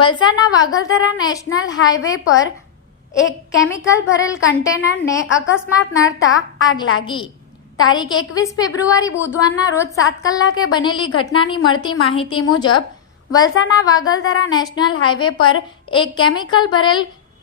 વલસાડના વાગલધરા national highway પર એક કેમિકલ ભરેલ કન્ટેનરને અકસ્માત નડતા આગ લાગી। તારીખ 21 ફેબ્રુઆરી બુધવારના રોજ 7 કલાકે બનેલી ઘટનાની મળતી માહિતી મુજબ વલસાડના વાગલધરા નેશનલ હાઈવે પર એક કેમિકલ ભરેલ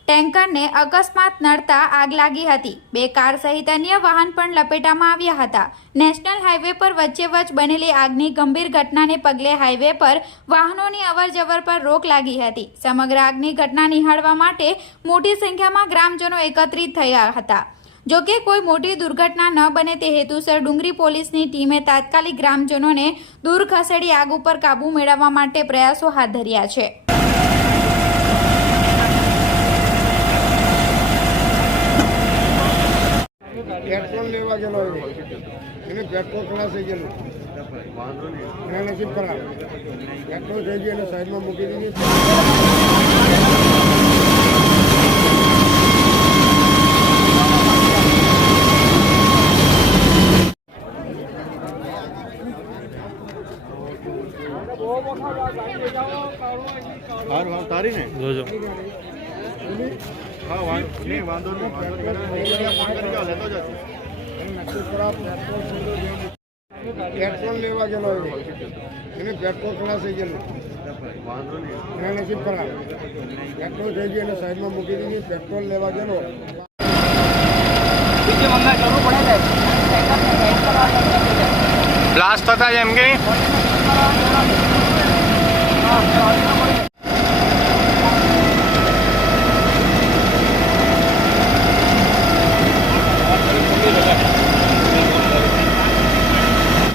ટેન્કરને અકસ્માત નડતા આગ લાગી હતી। બે કાર સહિત અન્ય વાહન પણ લપેટામાં આવ્યા હતા। નેશનલ હાઈવે પર વચ્ચે બનેલી આગની ગંભીર ઘટનાને પગલે હાઈવે પર વાહનોની અવરજવર પર રોક લાગી હતી। સમગ્ર આગની ઘટના નિહાળવા માટે મોટી સંખ્યામાં ગ્રામજનો એકત્રિત થયા હતા। જો કે કોઈ મોટી દુર્ઘટના ન બને તે હેતુસર ડુંગરી પોલીસની ટીમે તાત્કાલિક ગ્રામજનોને દૂર ખસેડી આગ ઉપર કાબૂ મેળવવા માટે પ્રયાસો હાથ ધર્યા છે। पेट्रोल लेवा गेलो એને પેટ્રોલ ક્લાસ થઈ ગયેલું એને નસીબ ખરાબ પેટ્રોલ થઈ ગયું એટલે સાઈડમાં મૂકી દીધી। તારી ને જોજો हाँ नहीं वांधो पेट्रोल लेवा गेलो એને પેટ્રોલ ક્લાસ થઈ ગયેલું એને નસીબ ખરાબ પેટ્રોલ થઈ ગયું એટલે સાઈડમાં મૂકી દીધી। પેટ્રોલ લેવા ગયેલો બ્લાસ્ટ થતા એમ કે